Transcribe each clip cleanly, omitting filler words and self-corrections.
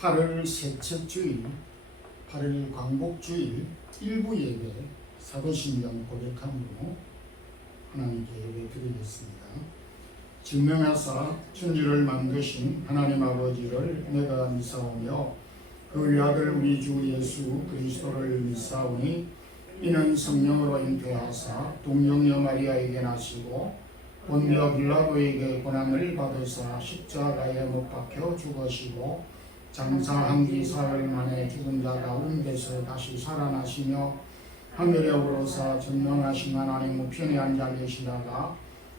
8월 세척주일, 8월 광복주일 일부 예배 사도신경 고백함으로 하나님께 예배 드리겠습니다. 증명하사 천지를 만드신 하나님 아버지를 내가 믿사오며 그 아들 우리 주 예수 그리스도를 믿사오니 이는 성령으로 잉태하사 동정녀 마리아에게 나시고 본디오 빌라도에게 고난을 받으사 십자가에 못 박혀 죽으시고 장사 한기 사흘 만에 죽은 자 가운데서 다시 살아나시며 하늘에 오르사 전능하신 하나님 우편에 앉아 계시다가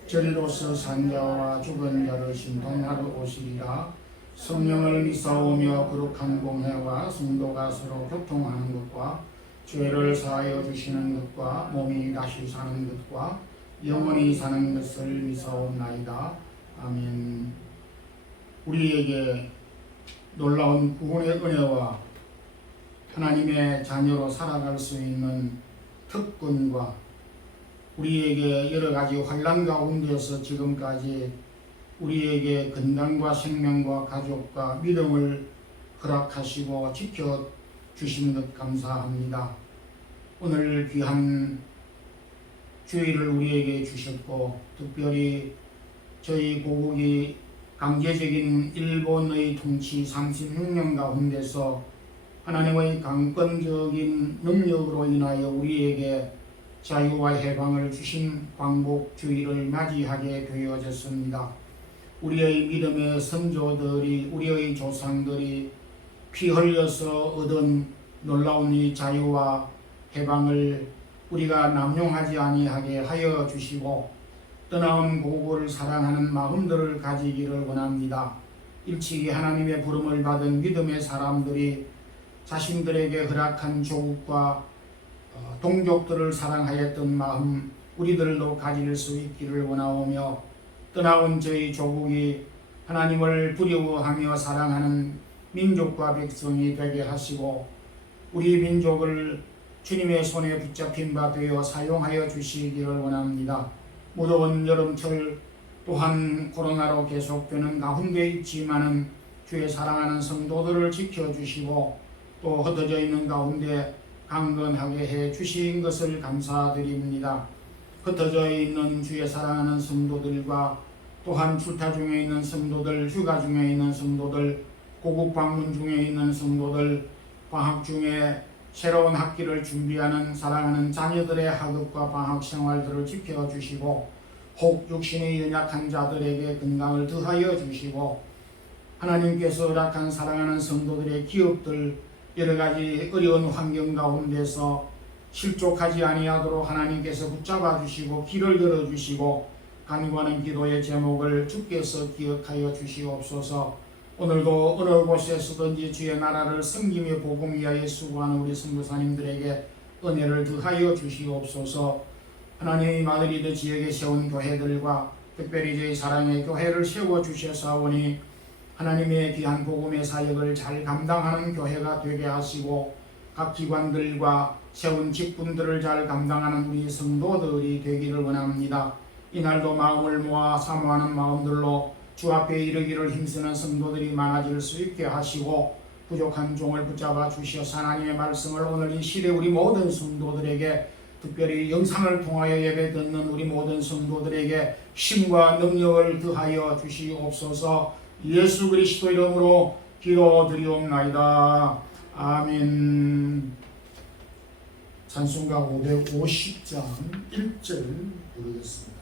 저리로서 산 자와 죽은 자를 신통하러 오시리라. 성령을 믿사오며 거룩한 공회와 성도가 서로 교통하는 것과 죄를 사하여 주시는 것과 몸이 다시 사는 것과 영원히 사는 것을 믿사옵나이다. 아멘. 우리에게 놀라운 구원의 은혜와 하나님의 자녀로 살아갈 수 있는 특권과 우리에게 여러 가지 환난 가운데서 지금까지 우리에게 건강과 생명과 가족과 믿음을 허락하시고 지켜주신 것 감사합니다. 오늘 귀한 주일을 우리에게 주셨고 특별히 저희 고국이 강제적인 일본의 통치 36년 가운데서 하나님의 강권적인 능력으로 인하여 우리에게 자유와 해방을 주신 광복주의를 맞이하게 되어졌습니다. 우리의 믿음의 선조들이 우리의 조상들이 피 흘려서 얻은 놀라운 이 자유와 해방을 우리가 남용하지 아니하게 하여 주시고 떠나온 고국을 사랑하는 마음들을 가지기를 원합니다. 일찍이 하나님의 부름을 받은 믿음의 사람들이 자신들에게 허락한 조국과 동족들을 사랑하였던 마음 우리들도 가질 수 있기를 원하오며 떠나온 저희 조국이 하나님을 두려워하며 사랑하는 민족과 백성이 되게 하시고 우리 민족을 주님의 손에 붙잡힌 바 되어 사용하여 주시기를 원합니다. 무더운 여름철 또한 코로나로 계속되는 가운데 있지만은 주의 사랑하는 성도들을 지켜주시고 또 흩어져 있는 가운데 강건하게 해 주신 것을 감사드립니다. 흩어져 있는 주의 사랑하는 성도들과 또한 출타 중에 있는 성도들, 휴가 중에 있는 성도들, 고국 방문 중에 있는 성도들, 방학 중에 새로운 학기를 준비하는 사랑하는 자녀들의 학업과 방학 생활들을 지켜주시고 혹 육신이 연약한 자들에게 건강을 더하여 주시고 하나님께서 허락한 사랑하는 성도들의 기업들 여러가지 어려운 환경 가운데서 실족하지 아니하도록 하나님께서 붙잡아 주시고 길을 열어주시고 간구하는 기도의 제목을 주께서 기억하여 주시옵소서. 오늘도 어느 곳에서든지 주의 나라를 섬기며 복음 위하여 수고하는 우리 선교사님들에게 은혜를 더하여 주시옵소서. 하나님의 마드리드 지역에 세운 교회들과 특별히 저희 사랑의 교회를 세워주셔서오니 하나님의 귀한 복음의 사역을 잘 감당하는 교회가 되게 하시고 각 기관들과 세운 직분들을 잘 감당하는 우리 성도들이 되기를 원합니다. 이날도 마음을 모아 사모하는 마음들로 주 앞에 이르기를 힘쓰는 성도들이 많아질 수 있게 하시고 부족한 종을 붙잡아 주시어서 하나님의 말씀을 오늘 이 시대 우리 모든 성도들에게 특별히 영상을 통하여 예배 듣는 우리 모든 성도들에게 힘과 능력을 더하여 주시옵소서. 예수 그리스도 이름으로 기도드리옵나이다. 아멘. 찬송가 550장 1절 부르겠습니다.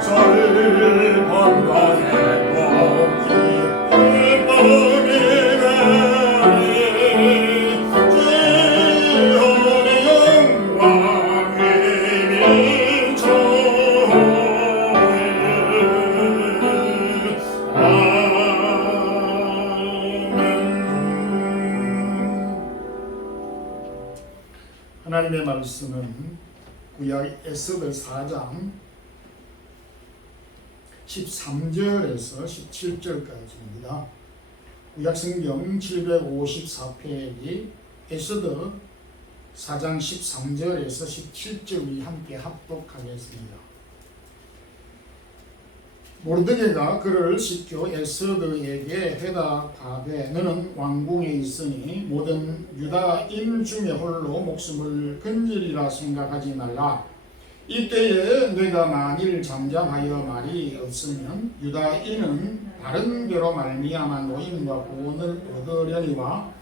설 하나님의 말씀은 구약 에스더 4장 13절에서 17절까지입니다. 구약성경 754페이지 에스더 4장 13절에서 17절이 함께 합독하겠습니다. 모르드게가 그를 씻겨 에스더에게 대답하되 너는 왕궁에 있으니 모든 유다인 중에 홀로 목숨을 건지리라 생각하지 말라. 이때에 네가 만일 잠잠하여 말이 없으면 유다인은 다른 데로 말미암아 노임과 구원을 얻으려니와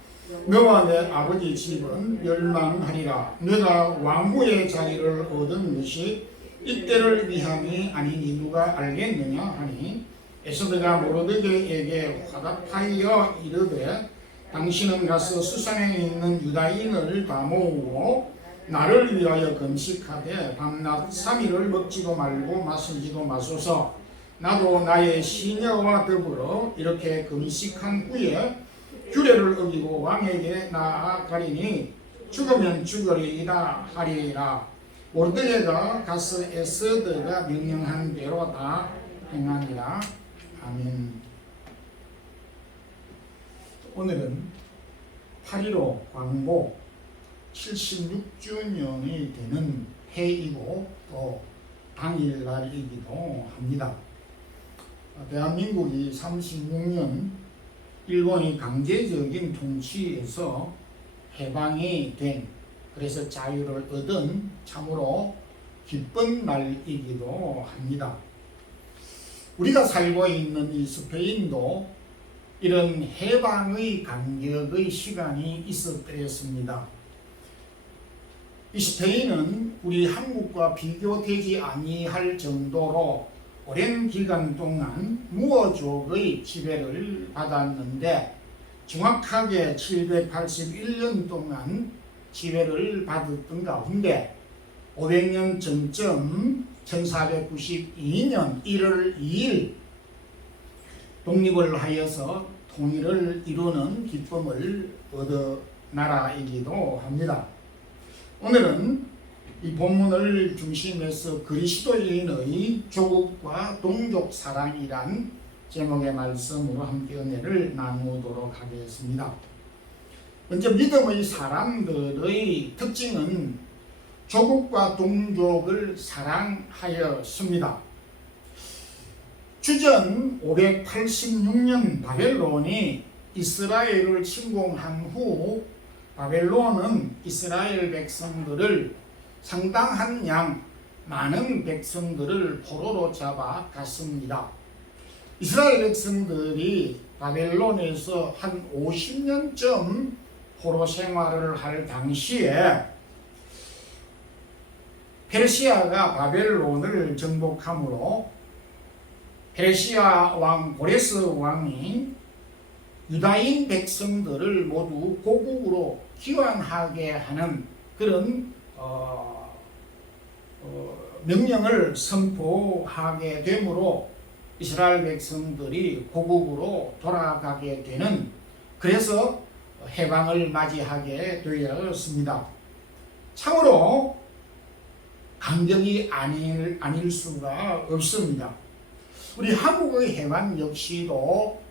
너와 내 아버지 집은 멸망하리라. 네가 왕후의 자리를 얻은 것이 이때를 위함이 아니니 누가 알겠느냐 하니 에스더가 모르드게에게 화답하여 이르되 당신은 가서 수산에 있는 유다인을 다 모으고 나를 위하여 금식하되 밤낮 3일을 먹지도 말고 마시지도 마소서. 나도 나의 시녀와 더불어 이렇게 금식한 후에 규례를 어기고 왕에게 나아가리니 죽으면 죽으리이다 하리라. 모르드게가 가서 에스더가 명령한 대로 다 행하니라. 아멘. 오늘은 8.15 광복 76주년이 되는 해이고 또 당일날이기도 합니다. 대한민국이 36년 일본이 강제적인 통치에서 해방이 된, 그래서 자유를 얻은 참으로 기쁜 날이기도 합니다. 우리가 살고 있는 이 스페인도 이런 해방의 간격의 시간이 있었습니다. 이 스페인은 우리 한국과 비교되지 아니할 정도로 오랜 기간 동안 무어족의 지배를 받았는데 정확하게 781년 동안 지배를 받았던 가운데 500년 전쯤 1492년 1월 2일 독립을 하여서 통일을 이루는 기쁨을 얻은 나라이기도 합니다. 오늘은 이 본문을 중심해서 그리스도인의 조국과 동족 사랑이란 제목의 말씀으로 함께 은혜를 나누도록 하겠습니다. 먼저 믿음의 사람들의 특징은 조국과 동족을 사랑하였습니다. 주전 586년 바벨론이 이스라엘을 침공한 후 바벨론은 이스라엘 백성들을 상당한 양 많은 백성들을 포로로 잡아 갔습니다. 이스라엘 백성들이 바벨론에서 한 50년쯤 포로 생활을 할 당시에 페르시아가 바벨론을 정복함으로 페르시아 왕 고레스 왕이 유다인 백성들을 모두 고국으로 귀환하게 하는 그런 명령을 선포하게 되므로 이스라엘 백성들이 고국으로 돌아가게 되는, 그래서 해방을 맞이하게 되었습니다. 참으로 감격이 아닐 수가 없습니다. 우리 한국의 해방 역시도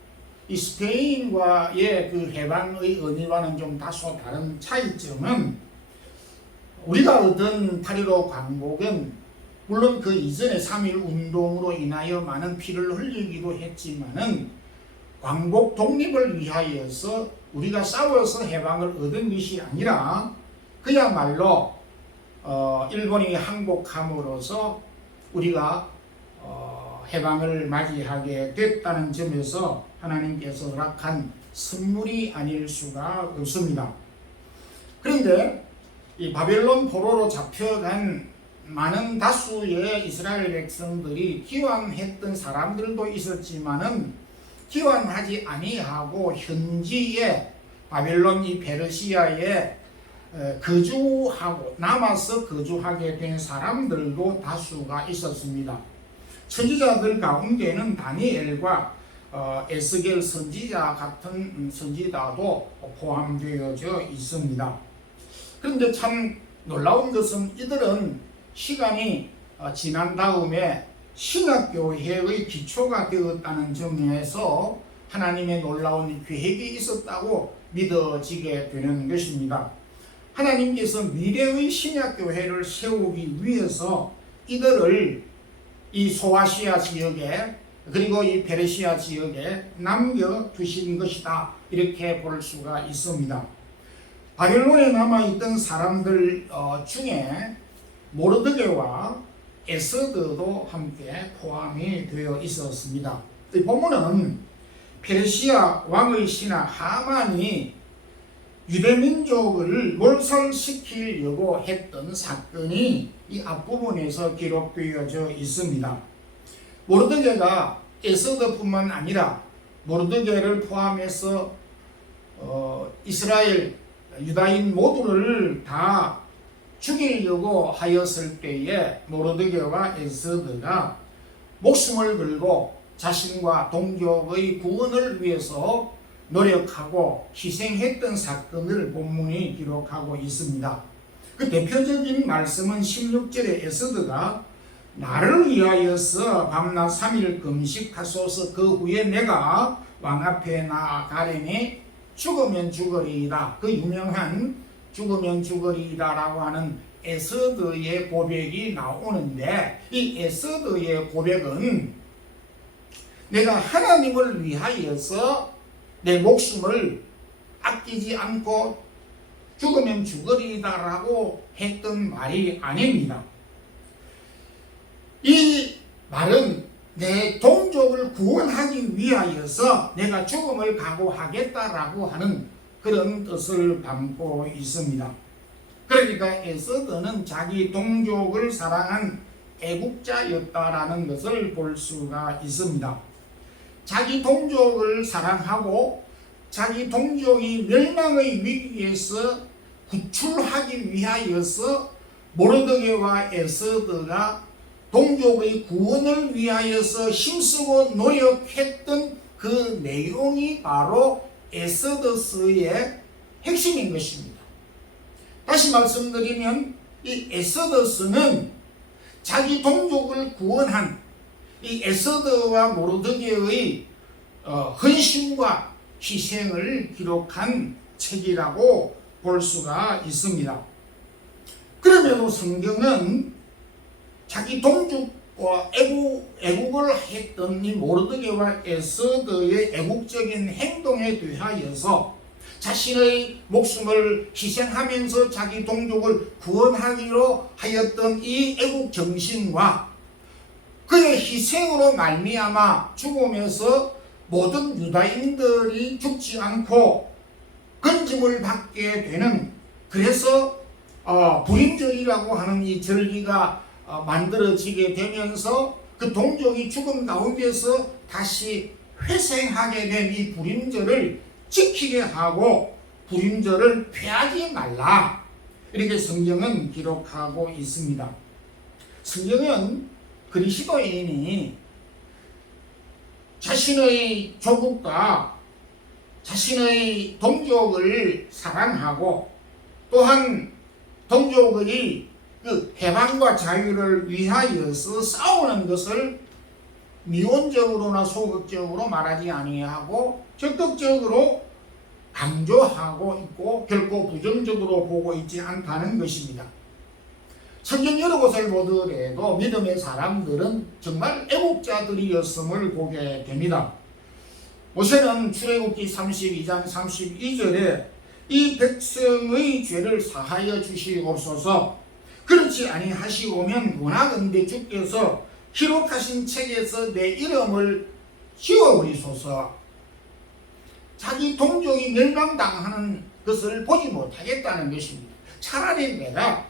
이 스페인과의 그 해방의 의미와는 좀 다소 다른 차이점은 우리가 얻은 8.15 광복은 물론 그 이전에 3.1 운동으로 인하여 많은 피를 흘리기도 했지만은 광복 독립을 위하여서 우리가 싸워서 해방을 얻은 것이 아니라 그야말로 일본이 항복함으로써 우리가 해방을 맞이하게 됐다는 점에서 하나님께서 허락한 선물이 아닐 수가 없습니다. 그런데 이 바벨론 포로로 잡혀간 많은 다수의 이스라엘 백성들이 귀환했던 사람들도 있었지만은 귀환하지 아니하고 현지에 바벨론 이 페르시아에 거주하고 남아서 거주하게 된 사람들도 다수가 있었습니다. 선지자들 가운데는 다니엘과 에스겔 선지자 같은 선지자도 포함되어져 있습니다. 그런데 참 놀라운 것은 이들은 시간이 지난 다음에 신약교회의 기초가 되었다는 점에서 하나님의 놀라운 계획이 있었다고 믿어지게 되는 것입니다. 하나님께서 미래의 신약교회를 세우기 위해서 이들을 이 소아시아 지역에 그리고 이 페르시아 지역에 남겨두신 것이다, 이렇게 볼 수가 있습니다. 바벨론에 남아있던 사람들 중에 모르드게와 에스더도 함께 포함이 되어 있었습니다. 이 본문은 페르시아 왕의 신하 하만이 유대민족을 몰살시키려고 했던 사건이 이 앞부분에서 기록되어져 있습니다. 모르드게가 에스더뿐만 아니라 모르드게를 포함해서 이스라엘 유다인 모두를 다 죽이려고 하였을 때에 모르드게와 에스더가 목숨을 걸고 자신과 동족의 구원을 위해서 노력하고 희생했던 사건을 본문이 기록하고 있습니다. 그 대표적인 말씀은 16절에 에스더가 나를 위하여서 밤낮 3일 금식하소서, 그 후에 내가 왕 앞에 나아가려니 죽으면 죽으리이다. 그 유명한 죽으면 죽으리이다 라고 하는 에스더의 고백이 나오는데, 이 에스더의 고백은 내가 하나님을 위하여서 내 목숨을 아끼지 않고 죽으면 죽으리이다 라고 했던 말이 아닙니다. 이 말은 내 동족을 구원하기 위하여서 내가 죽음을 각오하겠다라고 하는 그런 뜻을 담고 있습니다. 그러니까 에스더는 자기 동족을 사랑한 애국자였다라는 것을 볼 수가 있습니다. 자기 동족을 사랑하고 자기 동족이 멸망의 위기에서 구출하기 위하여서 모르드게와 에스더가 동족의 구원을 위하여서 힘쓰고 노력했던 그 내용이 바로 에스더서의 핵심인 것입니다. 다시 말씀드리면 이 에스더서는 자기 동족을 구원한 이 에스더와 모르드게의 헌신과 희생을 기록한 책이라고 볼 수가 있습니다. 그럼에도 성경은 자기 동족과 애국을 했던 이 모르드게와 에스더의 애국적인 행동에 대하여서 자신의 목숨을 희생하면서 자기 동족을 구원하기로 하였던 이 애국 정신과 그의 희생으로 말미암아 죽음에서 모든 유다인들이 죽지 않고 건짐을 받게 되는, 그래서 불임절이라고 하는 이 절기가 만들어지게 되면서 그 동족이 죽음 가운데서 다시 회생하게 된 이 불임절을 지키게 하고 불임절을 피하지 말라, 이렇게 성경은 기록하고 있습니다. 성경은 그리스도인이 자신의 조국과 자신의 동족을 사랑하고 또한 동족의 그 해방과 자유를 위하여서 싸우는 것을 미온적으로나 소극적으로 말하지 아니하고 적극적으로 강조하고 있고 결코 부정적으로 보고 있지 않다는 것입니다. 성경 여러 곳을 보더라도 믿음의 사람들은 정말 애국자들이었음을 보게 됩니다. 모세는 출애굽기 32장 32절에 이 백성의 죄를 사하여 주시옵소서, 그렇지 아니하시오면 원하건대 주께서 기록하신 책에서 내 이름을 지워버리소서. 자기 동족이 멸망당하는 것을 보지 못하겠다는 것입니다. 차라리 내가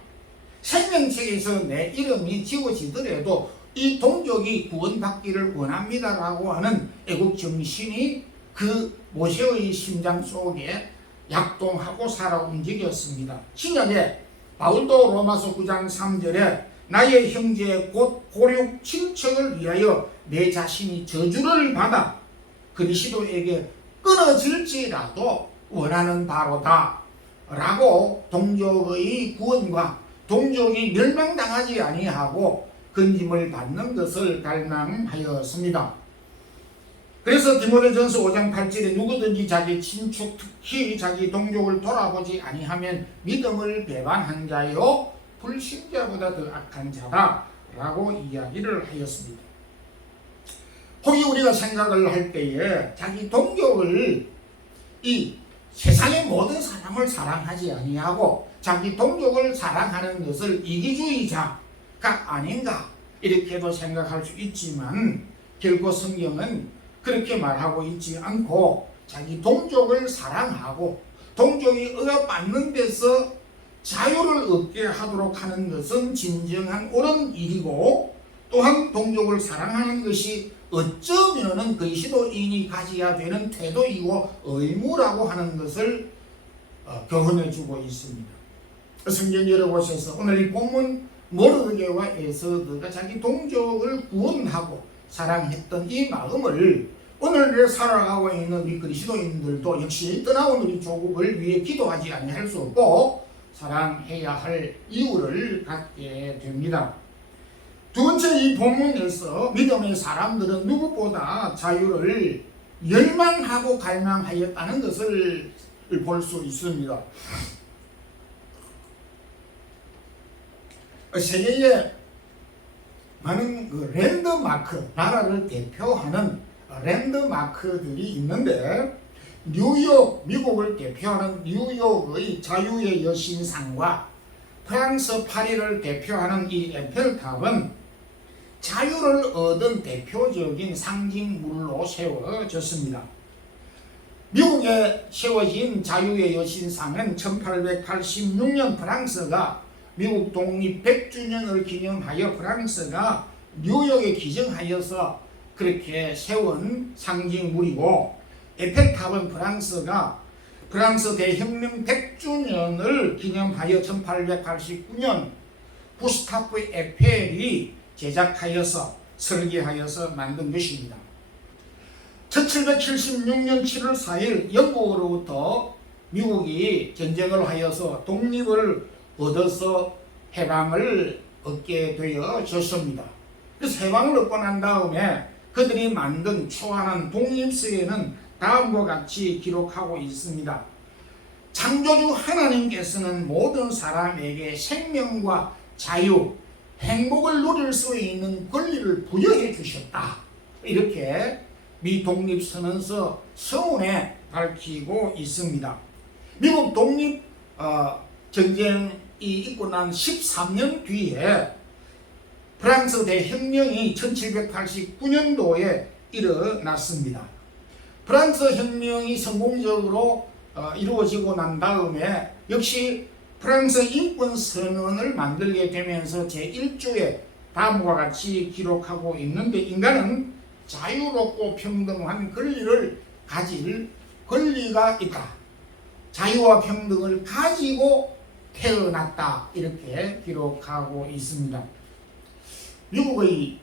생명책에서 내 이름이 지워지더라도 이 동족이 구원받기를 원합니다라고 하는 애국정신이 그 모세의 심장 속에 약동하고 살아 움직였습니다. 신약에 바울도 로마서 9장 3절에 나의 형제 곧 고륙 친척을 위하여 내 자신이 저주를 받아 그리스도에게 끊어질지라도 원하는 바로다 라고 동족의 구원과 동족이 멸망당하지 아니하고 건짐을 받는 것을 갈망하였습니다. 그래서 디모데전서 5장 8절에 누구든지 자기 친축 특히 자기 동족을 돌아보지 아니하면 믿음을 배반한 자요 불신자보다 더 악한 자다 라고 이야기를 하였습니다. 혹시 우리가 생각을 할 때에 자기 동족을 이 세상의 모든 사람을 사랑하지 아니하고 자기 동족을 사랑하는 것을 이기주의자가 아닌가 이렇게도 생각할 수 있지만 결코 성경은 그렇게 말하고 있지 않고 자기 동족을 사랑하고 동족이 억압받는 데서 자유를 얻게 하도록 하는 것은 진정한 옳은 일이고 또한 동족을 사랑하는 것이 어쩌면은 그리스도인이 가져야 되는 태도이고 의무라고 하는 것을 교훈해 주고 있습니다. 성경 여러 곳에서 오늘 이 본문 모르드게와 에스더가 자기 동족을 구원하고 사랑했던 이 마음을 오늘 살아가고 있는 우리 그리스도인들도 역시 떠나온 우리 조국을 위해 기도하지 아니할 수 없고 사랑해야 할 이유를 갖게 됩니다. 두 번째, 이 본문에서 믿음의 사람들은 누구보다 자유를 열망하고 갈망하였다는 것을 볼 수 있습니다. 세계에 많은 그 랜드마크, 나라를 대표하는 랜드마크들이 있는데 뉴욕, 미국을 대표하는 뉴욕의 자유의 여신상과 프랑스 파리를 대표하는 이 에펠탑은 자유를 얻은 대표적인 상징물로 세워졌습니다. 미국에 세워진 자유의 여신상은 1886년 프랑스가 미국 독립 100주년을 기념하여 프랑스가 뉴욕에 기증하여서 그렇게 세운 상징물이고, 에펠탑은 프랑스가 프랑스 대혁명 100주년을 기념하여 1889년 구스타프 에펠이 제작하여서 설계하여서 만든 것입니다. 1776년 7월 4일 영국으로부터 미국이 전쟁을 하여서 독립을 얻어서 해방을 얻게 되어졌습니다. 그래서 해방을 얻고 난 다음에 그들이 만든 초안한 독립서에는 다음과 같이 기록하고 있습니다. 창조주 하나님께서는 모든 사람에게 생명과 자유, 행복을 누릴 수 있는 권리를 부여해 주셨다. 이렇게 미 독립선언서 서문에 밝히고 있습니다. 미국 독립 전쟁이 있고 난 13년 뒤에 프랑스 대혁명이 1789년도에 일어났습니다. 프랑스 혁명이 성공적으로 이루어지고 난 다음에 역시 프랑스 인권선언을 만들게 되면서 제1조에 다음과 같이 기록하고 있는데, 인간은 자유롭고 평등한 권리를 가질 권리가 있다. 자유와 평등을 가지고 태어났다. 이렇게 기록하고 있습니다. 미국의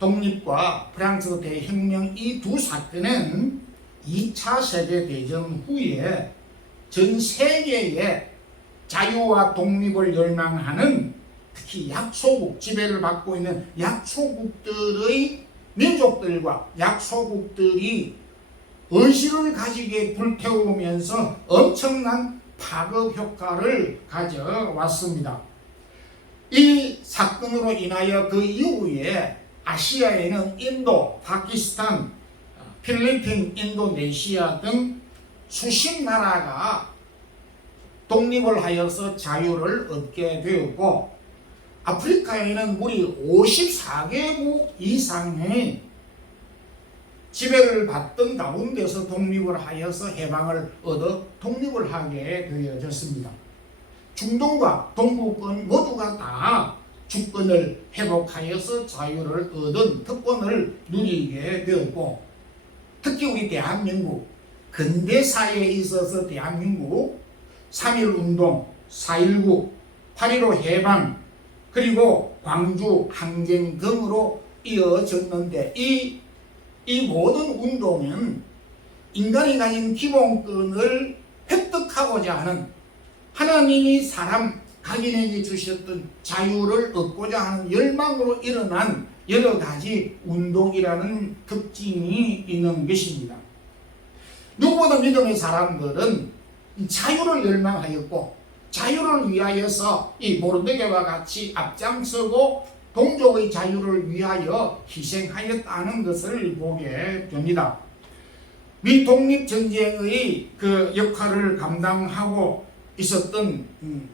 독립과 프랑스 대혁명 이 두 사건은 2차 세계대전 후에 전 세계에 자유와 독립을 열망하는, 특히 약소국, 지배를 받고 있는 약소국들의 민족들과 약소국들이 의식을 가지게 불태우면서 엄청난 파급 효과를 가져왔습니다. 이 사건으로 인하여 그 이후에 아시아에는 인도, 파키스탄, 필리핀, 인도네시아 등 수십 나라가 독립을 하여서 자유를 얻게 되었고, 아프리카에는 무려 54개국 이상의 지배를 받던 가운데서 독립을 하여서 해방을 얻어 독립을 하게 되어졌습니다. 중동과 동구권 모두가 다 주권을 회복하여서 자유를 얻은 특권을 누리게 되었고, 특히 우리 대한민국, 근대사에 있어서 대한민국 3.1운동, 4.19, 8.15 해방, 그리고 광주 항쟁 등으로 이어졌는데, 이 모든 운동은 인간이 가진 기본권을 획득하고자 하는, 하나님이 사람 각인에게 주셨던 자유를 얻고자 하는 열망으로 일어난 여러 가지 운동이라는 특징이 있는 것입니다. 누구보다 믿음의 사람들은 자유를 열망하였고 자유를 위하여서 이 모르드게와 같이 앞장서고 동족의 자유를 위하여 희생하였다는 것을 보게 됩니다. 미 독립전쟁의 그 역할을 감당하고 있었던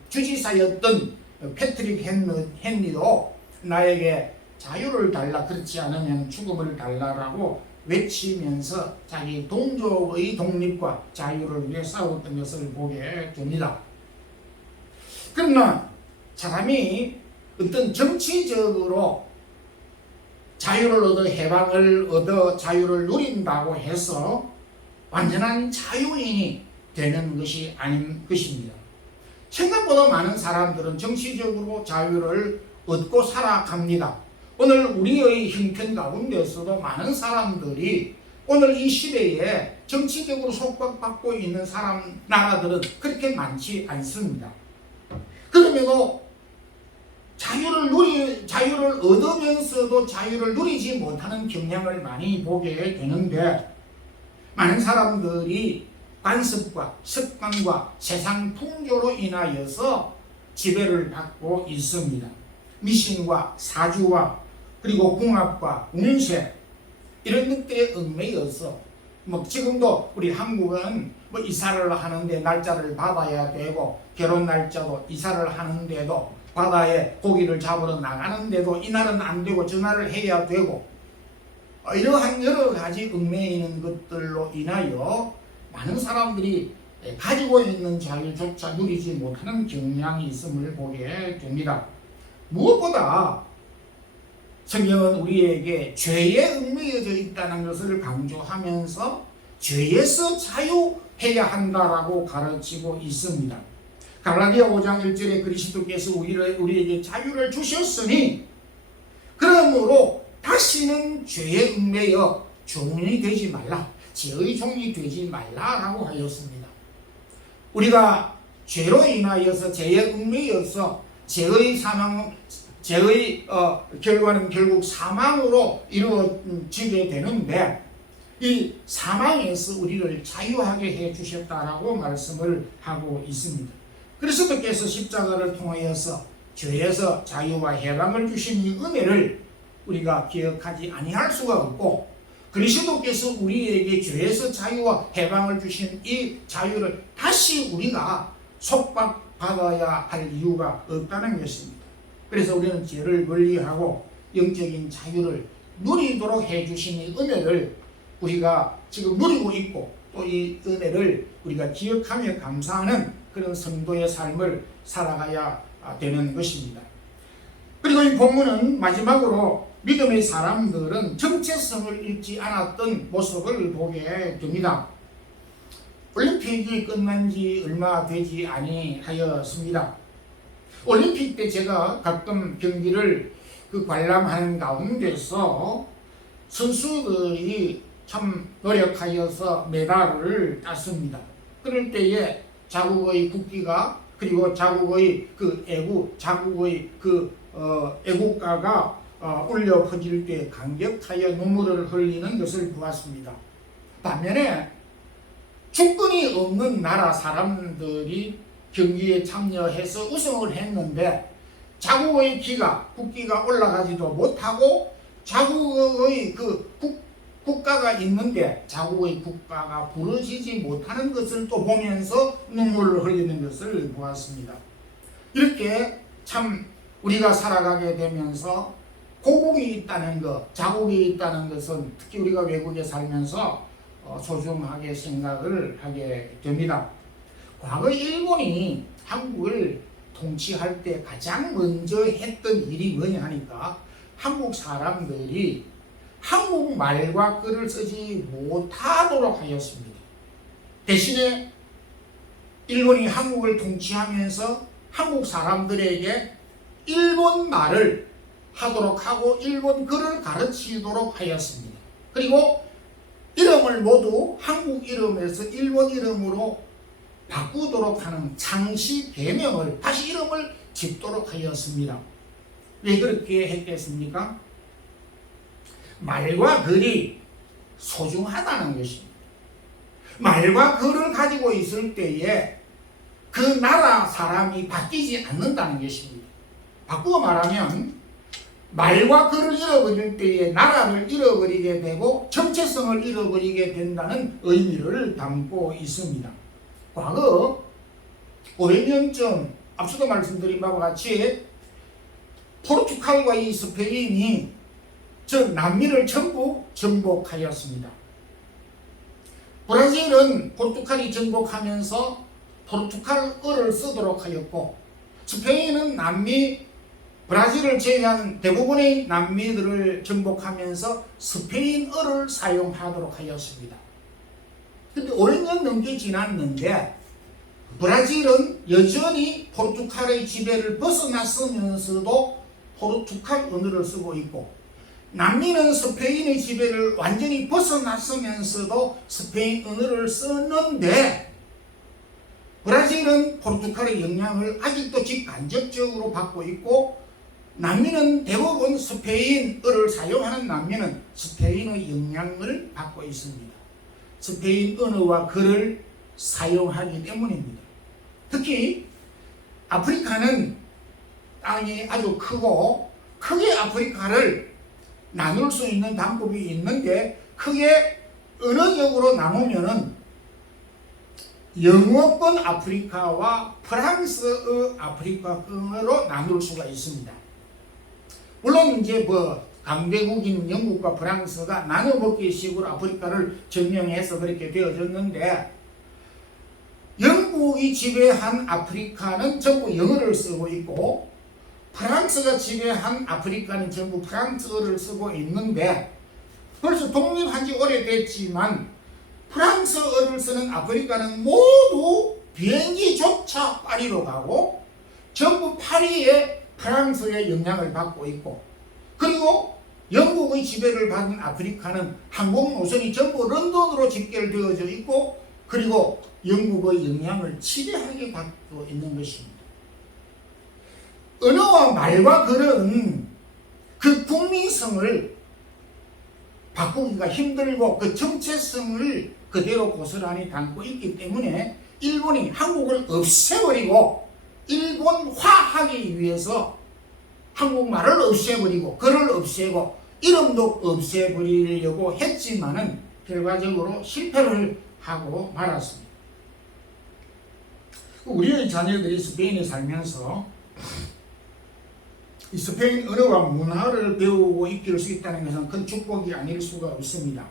주지사였던 패트릭 헨리도 나에게 자유를 달라, 그렇지 않으면 죽음을 달라라고 외치면서 자기 동족의 독립과 자유를 위해 싸웠던 것을 보게 됩니다. 그러나 사람이 어떤 정치적으로 자유를 얻어 해방을 얻어 자유를 누린다고 해서 완전한 자유인이 되는 것이 아닌 것입니다. 생각보다 많은 사람들은 정치적으로 자유를 얻고 살아갑니다. 오늘 우리의 형편 가운데서도 많은 사람들이 오늘 이 시대에 정치적으로 속박받고 있는 나라들은 그렇게 많지 않습니다. 그럼에도 자유를 얻으면서도 자유를 누리지 못하는 경향을 많이 보게 되는데, 많은 사람들이 관습과 습관과 세상 풍조로 인하여서 지배를 받고 있습니다. 미신과 사주와 그리고 궁합과 운세 이런 것들에 얽매여서 지금도 우리 한국은 이사를 하는데 날짜를 받아야 되고, 결혼 날짜도 이사를 하는데도 바다에 고기를 잡으러 나가는데도 이날은 안 되고 전화를 해야 되고, 이러한 여러 가지 얽매이는 것들로 인하여 많은 사람들이 가지고 있는 자유조차 누리지 못하는 경향이 있음을 보게 됩니다. 무엇보다 성경은 우리에게 죄에 얽매여져 있다는 것을 강조하면서 죄에서 자유해야 한다라고 가르치고 있습니다. 갈라디아 5장 1절에 그리스도께서 우리에게 자유를 주셨으니 그러므로 다시는 죄에 얽매여 종이 되지 말라, 죄의 종이 되지 말라라고 하였습니다. 우리가 죄로 인하여서 죄에 얽매여서 죄의 결과는 결국 사망으로 이루어지게 되는데, 이 사망에서 우리를 자유하게 해 주셨다라고 말씀을 하고 있습니다. 그리스도께서 십자가를 통하여서 죄에서 자유와 해방을 주신 이 은혜를 우리가 기억하지 아니할 수가 없고, 그리스도께서 우리에게 죄에서 자유와 해방을 주신 이 자유를 다시 우리가 속박받아야 할 이유가 없다는 것입니다. 그래서 우리는 죄를 멀리하고 영적인 자유를 누리도록 해주신 이 은혜를 우리가 지금 누리고 있고, 또 이 은혜를 우리가 기억하며 감사하는 그런 성도의 삶을 살아가야 되는 것입니다. 그리고 이 본문은 마지막으로 믿음의 사람들은 정체성을 잃지 않았던 모습을 보게 됩니다. 올림픽이 끝난 지 얼마 되지 아니하였습니다. 올림픽 때 제가 가끔 경기를 관람하는 가운데서 선수들이 참 노력하여서 메달을 땄습니다. 그럴 때에 자국의 국기가, 그리고 자국의 자국의 애국가가 울려 퍼질 때 감격하여 눈물을 흘리는 것을 보았습니다. 반면에 주권이 없는 나라 사람들이 경기에 참여해서 우승을 했는데 자국의 국기가 올라가지도 못하고 자국의 국가가 있는데 자국의 국가가 부러지지 못하는 것을 또 보면서 눈물을 흘리는 것을 보았습니다. 이렇게 참 우리가 살아가게 되면서 고국이 있다는 것, 자국이 있다는 것은 특히 우리가 외국에 살면서 소중하게 생각을 하게 됩니다. 과거 일본이 한국을 통치할 때 가장 먼저 했던 일이 뭐냐 하니까 한국 사람들이 한국말과 글을 쓰지 못하도록 하였습니다. 대신에 일본이 한국을 통치하면서 한국 사람들에게 일본 말을 하도록 하고 일본 글을 가르치도록 하였습니다. 그리고 이름을 모두 한국 이름에서 일본 이름으로 바꾸도록 하는 창시 개명을, 다시 이름을 짓도록 하였습니다. 왜 그렇게 했겠습니까? 말과 글이 소중하다는 것입니다. 말과 글을 가지고 있을 때에 그 나라 사람이 바뀌지 않는다는 것입니다. 바꾸어 말하면 말과 글을 잃어버릴 때에 나라를 잃어버리게 되고 정체성을 잃어버리게 된다는 의미를 담고 있습니다. 과거 500년쯤 앞서도 말씀드린 바와 같이 포르투갈과 이 스페인이 즉 남미를 전부 정복하였습니다. 브라질은 포르투갈이 정복하면서 포르투갈어를 쓰도록 하였고, 스페인은 남미 브라질을 제외한 대부분의 남미들을 정복하면서 스페인어를 사용하도록 하였습니다. 그런데 500년 넘게 지났는데 브라질은 여전히 포르투갈의 지배를 벗어났으면서도 포르투갈 언어를 쓰고 있고, 남미는 스페인의 지배를 완전히 벗어났으면서도 스페인 언어를 썼는데, 브라질은 포르투갈의 영향을 아직도 직간접적으로 받고 있고, 남미는 대부분 스페인어를 사용하는 남미는 스페인의 영향을 받고 있습니다. 스페인 언어와 글을 사용하기 때문입니다. 특히 아프리카는 땅이 아주 크고, 크게 아프리카를 나눌 수 있는 방법이 있는데, 크게 언어적으로 나누면은 영어권 아프리카와 프랑스어 아프리카권으로 나눌 수가 있습니다. 물론 이제 강대국인 영국과 프랑스가 나눠먹기식으로 아프리카를 점령해서 그렇게 되어졌는데, 영국이 지배한 아프리카는 전부 영어를 쓰고 있고, 프랑스가 지배한 아프리카는 전부 프랑스어를 쓰고 있는데, 벌써 독립한 지 오래됐지만 프랑스어를 쓰는 아프리카는 모두 비행기조차 파리로 가고 전부 파리에 프랑스의 영향을 받고 있고, 그리고 영국의 지배를 받은 아프리카는 항공 노선이 전부 런던으로 집결되어져 있고, 그리고 영국의 영향을 지배하게 받고 있는 것입니다. 언어와 말과 글은 그 국민성을 바꾸기가 힘들고 그 정체성을 그대로 고스란히 담고 있기 때문에 일본이 한국을 없애버리고 일본화하기 위해서 한국말을 없애버리고 글을 없애고 이름도 없애버리려고 했지만은 결과적으로 실패를 하고 말았습니다. 우리의 자녀들이 스페인에 살면서 이 스페인 언어와 문화를 배우고 익힐 수 있다는 것은 큰 축복이 아닐 수가 없습니다.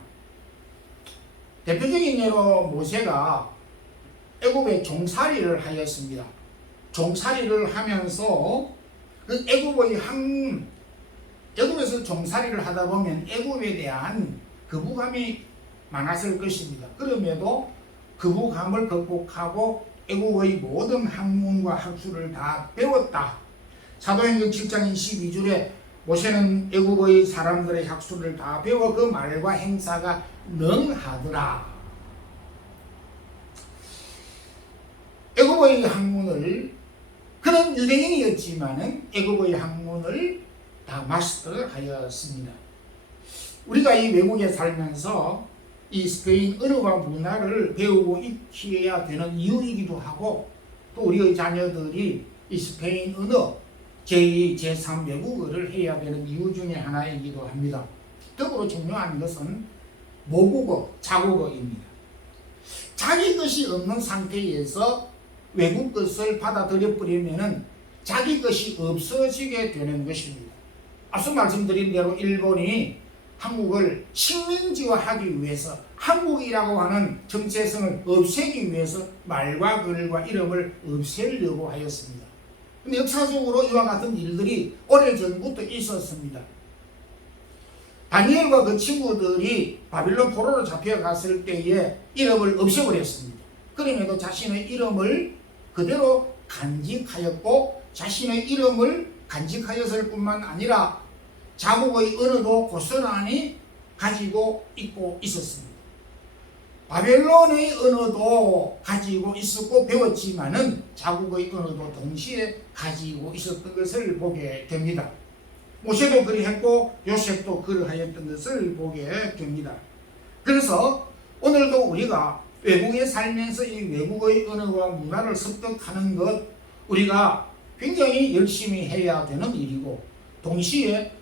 대표적인 예로 모세가 애굽에 종살이를 하였습니다. 종살이를 하면서 그 애굽에서 종살이를 하다 보면 애굽에 대한 거부감이 많았을 것입니다. 그럼에도 거부감을 극복하고 애굽의 모든 학문과 학술을 다 배웠다. 사도행전 7장 22절에 모세는 애굽의 사람들의 학술을 다 배워 그 말과 행사가 능하더라. 애굽의 학문을, 그는 유대인이었지만은 애굽의 학문을 다 마스터하였습니다. 우리가 이 외국에 살면서 이 스페인 언어와 문화를 배우고 익혀야 되는 이유이기도 하고, 또 우리의 자녀들이 이 스페인 언어 제2, 제3 외국어를 해야 되는 이유 중에 하나이기도 합니다. 더불어 중요한 것은 모국어, 자국어입니다. 자기 것이 없는 상태에서 외국 것을 받아들여 버리면은 자기 것이 없어지게 되는 것입니다. 앞서 말씀드린 대로 일본이 한국을 식민지화하기 위해서 한국이라고 하는 정체성을 없애기 위해서 말과 글과 이름을 없애려고 하였습니다. 근데 역사적으로 이와 같은 일들이 오래전부터 있었습니다. 다니엘과 그 친구들이 바빌론 포로로 잡혀갔을 때에 이름을 없애버렸습니다. 그럼에도 자신의 이름을 그대로 간직하였고, 자신의 이름을 간직하였을 뿐만 아니라 자국의 언어도 고스란히 가지고 있고 있었습니다. 바벨론의 언어도 가지고 있었고 배웠지만은 자국의 언어도 동시에 가지고 있었던 것을 보게 됩니다. 모세도 그리했고 요셉도 그러하였던 것을 보게 됩니다. 그래서 오늘도 우리가 외국에 살면서 이 외국의 언어와 문화를 습득하는 것, 우리가 굉장히 열심히 해야 되는 일이고, 동시에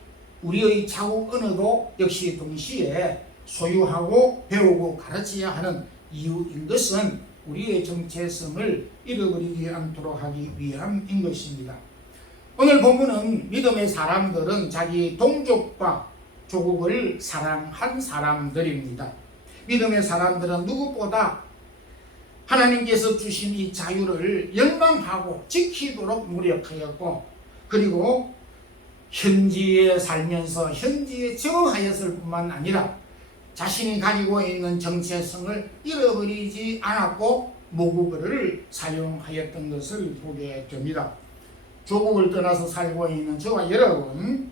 우리의 자국 언어도 역시 동시에 소유하고 배우고 가르쳐야 하는 이유인 것은 우리의 정체성을 잃어버리지 않도록 하기 위함인 것입니다. 오늘 본문은 믿음의 사람들은 자기 동족과 조국을 사랑한 사람들입니다. 믿음의 사람들은 누구보다 하나님께서 주신 이 자유를 열망하고 지키도록 노력하였고, 그리고 현지에 살면서 현지에 적응하였을 뿐만 아니라 자신이 가지고 있는 정체성을 잃어버리지 않았고 모국어를 사용하였던 것을 보게 됩니다. 조국을 떠나서 살고 있는 저와 여러분,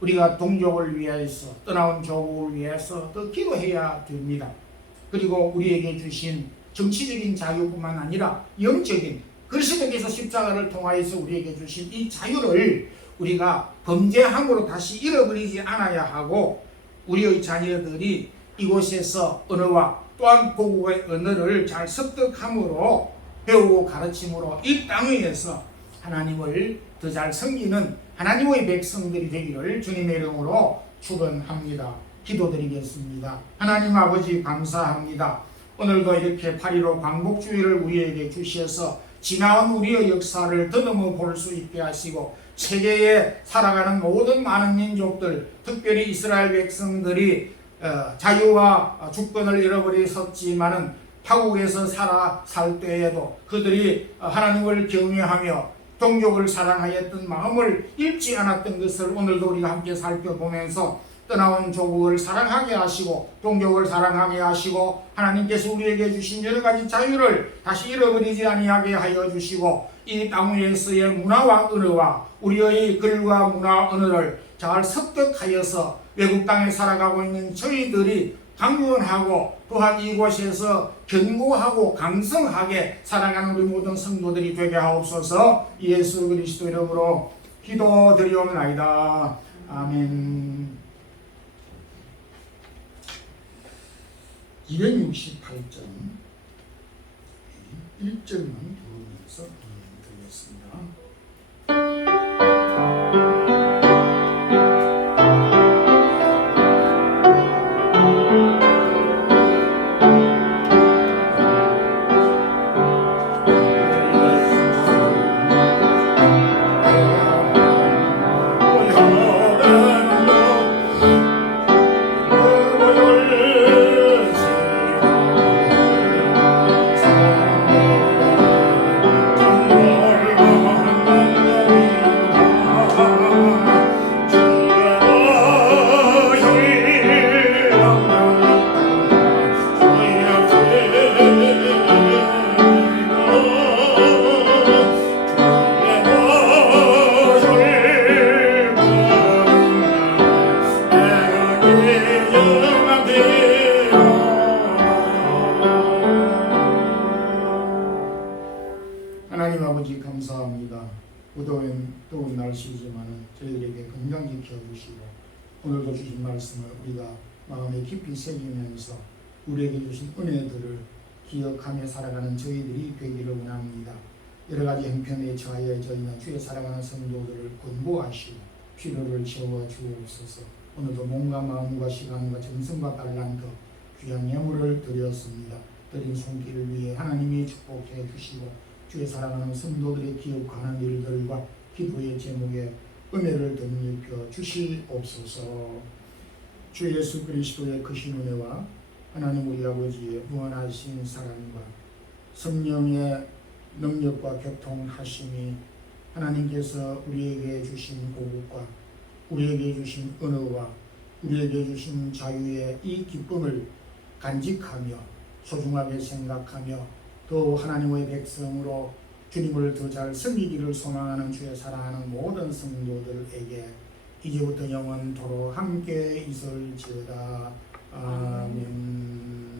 우리가 동족을 위해서, 떠나온 조국을 위해서 더 기도해야 됩니다. 그리고 우리에게 주신 정치적인 자유뿐만 아니라 영적인, 그리스도께서 십자가를 통하여서 우리에게 주신 이 자유를 우리가 범죄함으로 다시 잃어버리지 않아야 하고, 우리의 자녀들이 이곳에서 언어와 또한 고국의 언어를 잘 습득함으로 배우고 가르침으로 이 땅 위에서 하나님을 더 잘 섬기는 하나님의 백성들이 되기를 주님의 이름으로 축원합니다. 기도드리겠습니다. 하나님 아버지 감사합니다. 오늘도 이렇게 8.15 광복주의를 우리에게 주셔서 지나온 우리의 역사를 더듬어 볼 수 있게 하시고, 세계에 살아가는 모든 많은 민족들, 특별히 이스라엘 백성들이 자유와 주권을 잃어버렸었지만은 타국에서 살 때에도 그들이 하나님을 경외하며 동족을 사랑하였던 마음을 잃지 않았던 것을 오늘도 우리가 함께 살펴보면서 떠나온 조국을 사랑하게 하시고 동족을 사랑하게 하시고, 하나님께서 우리에게 주신 여러 가지 자유를 다시 잃어버리지 아니하게 하여 주시고, 이 땅 위에서의 문화와 언어와 우리의 글과 문화 언어를 잘 습득하여서 외국 땅에 살아가고 있는 저희들이 강건하고 또한 이곳에서 견고하고 강성하게 살아가는 우리 모든 성도들이 되게 하옵소서. 예수 그리스도 이름으로 기도드리옵나이다. 아멘. 268점 1절만 부르면서 드리겠습니다. 하나님 아버지 감사합니다. 더운 날씨지만 저희들에게 건강 지켜주시고, 오늘도 주신 말씀을 우리가 마음에 깊이 새기면서 우리에게 주신 은혜들을 기억하며 살아가는 저희들이 되기를 원합니다. 여러 가지 형편에 처하여져 있는 주의 사랑하는 성도들을 권고하시고 필요를 채워 주옵소서. 오늘도 몸과 마음과 시간과 정성과 달란트 귀한 예물을 드렸습니다. 드린 손길을 위해 하나님이 축복해 주시고, 주의 사랑하는 성도들의 기억하는 일들과 기도의 제목에 은혜를 덧입혀 주시옵소서. 주 예수 그리스도의 크신 은혜와 하나님 우리 아버지의 무한하신 사랑과 성령의 능력과 교통하심이 하나님께서 우리에게 주신 고국과 우리에게 주신 언어와 우리에게 주신 자유의 이 기쁨을 간직하며 소중하게 생각하며 또 하나님의 백성으로 주님을 더 잘 섬기기를 소망하는 주의 사랑하는 모든 성도들에게 이제부터 영원토록 함께 있을지어다. 아멘.